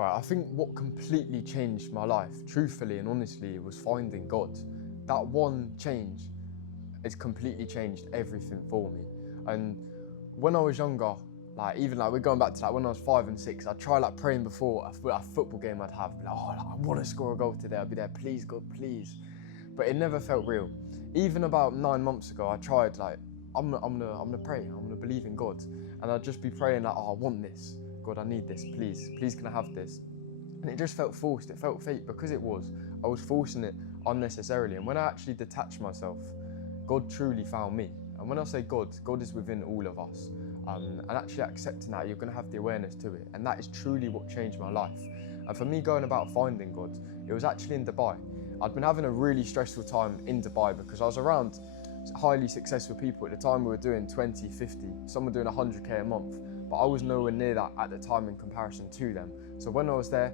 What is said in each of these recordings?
Right, I think what completely changed my life, truthfully and honestly, was finding God. That one change has completely changed everything for me. And when I was younger, we're going back to when I was 5 and 6, I'd try praying before a football game I'd have. Be like, oh, I want to score a goal today. I'd be there, please God, please. But it never felt real. Even about 9 months ago, I tried I'm gonna pray. I'm gonna believe in God, and I'd just be praying oh, I want this. God, I need this. Please, can I have this? And it just felt forced. It felt fake because it was. I was forcing it unnecessarily. And when I actually detached myself, God truly found me. And when I say God, God is within all of us. And actually accepting that, you're going to have the awareness to it. And that is truly what changed my life. And for me going about finding God, it was actually in Dubai. I'd been having a really stressful time in Dubai because I was around highly successful people. At the time we were doing 20, 50, some were doing 100k a month, but I was nowhere near that at the time in comparison to them. So when I was there,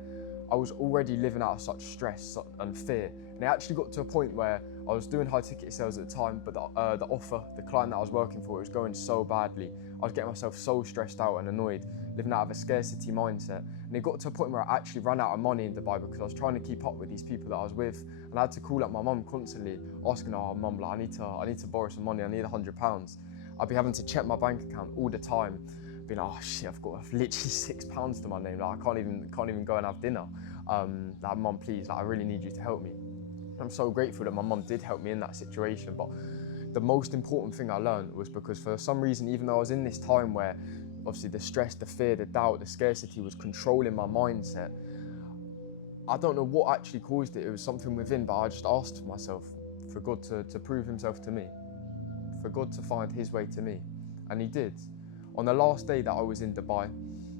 I was already living out of such stress and fear. And it actually got to a point where I was doing high ticket sales at the time, but the client that I was working for, it was going so badly. I was getting myself so stressed out and annoyed, living out of a scarcity mindset. And it got to a point where I actually ran out of money in Dubai because I was trying to keep up with these people that I was with. And I had to call up my mum constantly, asking her, oh, mum, I need to borrow some money, I need £100. I'd be having to check my bank account all the time, being like, oh shit, I've got literally £6 to my name. I can't even go and have dinner. Mum, please, I really need you to help me. I'm so grateful that my mum did help me in that situation. But the most important thing I learned was because for some reason, even though I was in this time where obviously the stress, the fear, the doubt, the scarcity was controlling my mindset, I don't know what actually caused it. It was something within, but I just asked myself for God to prove himself to me, for God to find his way to me. And he did. On the last day that I was in Dubai,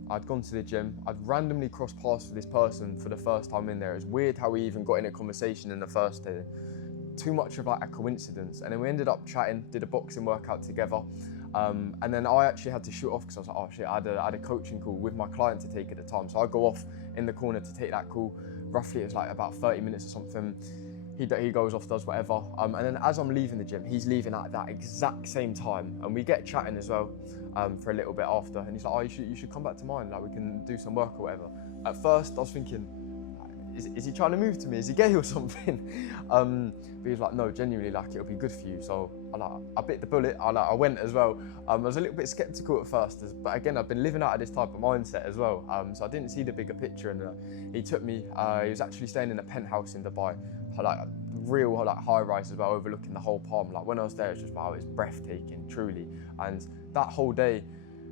I'd gone to the gym. I'd randomly crossed paths with this person for the first time in there. It was weird how we even got in a conversation in the first day. Too much of a coincidence. And then we ended up chatting, did a boxing workout together. And then I actually had to shoot off because I was like, oh shit, I had a coaching call with my client to take at the time. So I go off in the corner to take that call. Roughly it was about 30 minutes or something. He goes off, does whatever. And then as I'm leaving the gym, he's leaving at that exact same time. And we get chatting as well for a little bit after. And he's like, oh, you should come back to mine. We can do some work or whatever. At first, I was thinking, is he trying to move to me? Is he gay or something? But he was like, no, genuinely, it'll be good for you. So I bit the bullet. I went as well. I was a little bit skeptical at first, but again, I've been living out of this type of mindset as well. So I didn't see the bigger picture. And he took me. He was actually staying in a penthouse in Dubai, real high rise as well, overlooking the whole Palm. When I was there, it's just it's breathtaking, truly. And that whole day,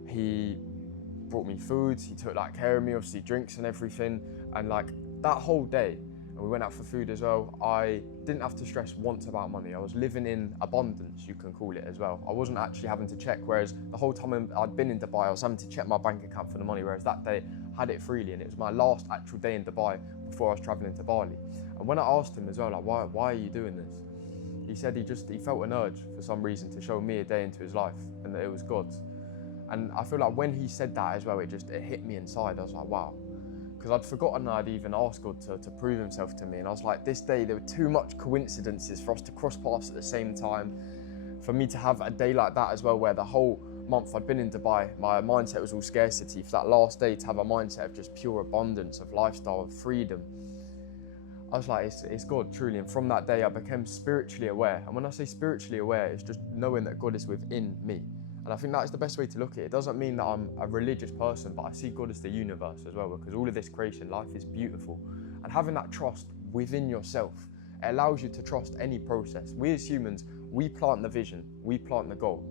he brought me food. He took care of me, obviously drinks and everything. And that whole day, and we went out for food as well, I didn't have to stress once about money. I was living in abundance, you can call it as well. I wasn't actually having to check, whereas the whole time I'd been in Dubai, I was having to check my bank account for the money, whereas that day I had it freely, and it was my last actual day in Dubai before I was traveling to Bali. And when I asked him as well, why are you doing this? He said he felt an urge for some reason to show me a day into his life, and that it was God's. And I feel when he said that as well, it hit me inside. I was like, wow. Because I'd forgotten I'd even asked God to prove himself to me. And I was like, this day, there were too much coincidences for us to cross paths at the same time, for me to have a day like that as well, where the whole month I'd been in Dubai, my mindset was all scarcity. For that last day to have a mindset of just pure abundance, of lifestyle, of freedom. I was like, it's God, truly. And from that day, I became spiritually aware. And when I say spiritually aware, it's just knowing that God is within me. And I think that's the best way to look at it. It doesn't mean that I'm a religious person, but I see God as the universe as well, because all of this creation, life is beautiful. And having that trust within yourself, it allows you to trust any process. We as humans, we plant the vision, we plant the goal,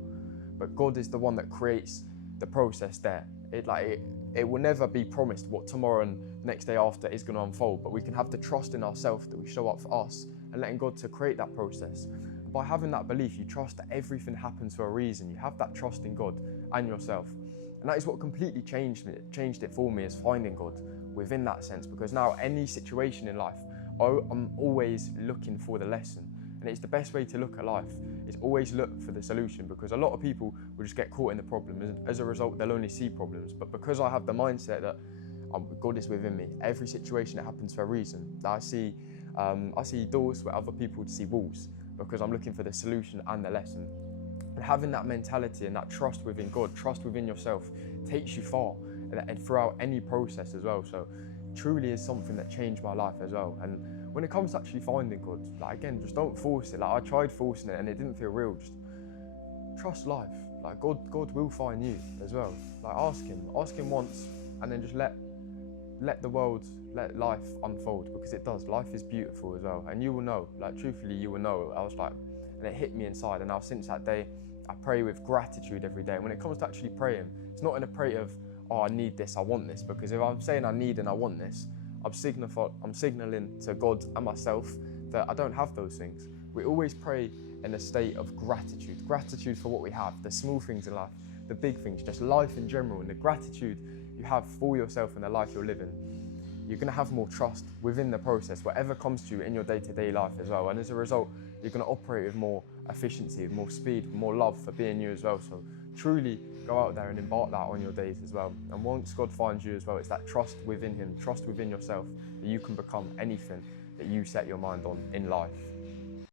but God is the one that creates the process there. It will never be promised what tomorrow and the next day after is going to unfold, but we can have the trust in ourselves that we show up for us and letting God to create that process. By having that belief, you trust that everything happens for a reason. You have that trust in God and yourself. And that is what completely changed it for me, is finding God within that sense. Because now any situation in life, I'm always looking for the lesson. And it's the best way to look at life, is always look for the solution, because a lot of people will just get caught in the problem. And as a result, they'll only see problems. But because I have the mindset that God is within me, every situation that happens for a reason. I see doors where other people would see walls, because I'm looking for the solution and the lesson. And having that mentality and that trust within God, trust within yourself, takes you far and throughout any process as well. So truly is something that changed my life as well. And when it comes to actually finding God, like again, just don't force it. Like I tried forcing it and it didn't feel real. Just trust life. Like God will find you as well. Like ask him once, and then just let life unfold, because it does. Life is beautiful as well, and you will know. Like truthfully, you will know. I was like, and it hit me inside. And now since that day, I pray with gratitude every day. And when it comes to actually praying, it's not in a prayer of, oh, I need this, I want this. Because if I'm saying I need and I want this, I'm signaling to God and myself that I don't have those things. We always pray in a state of gratitude. Gratitude for what we have, the small things in life, the big things, just life in general, and the gratitude you have for yourself and the life you're living. You're going to have more trust within the process, whatever comes to you in your day-to-day life as well. And as a result, you're going to operate with more efficiency, with more speed, with more love for being you as well. So truly go out there and embark that on your days as well. And once God finds you as well, it's that trust within him, trust within yourself, that you can become anything that you set your mind on in life.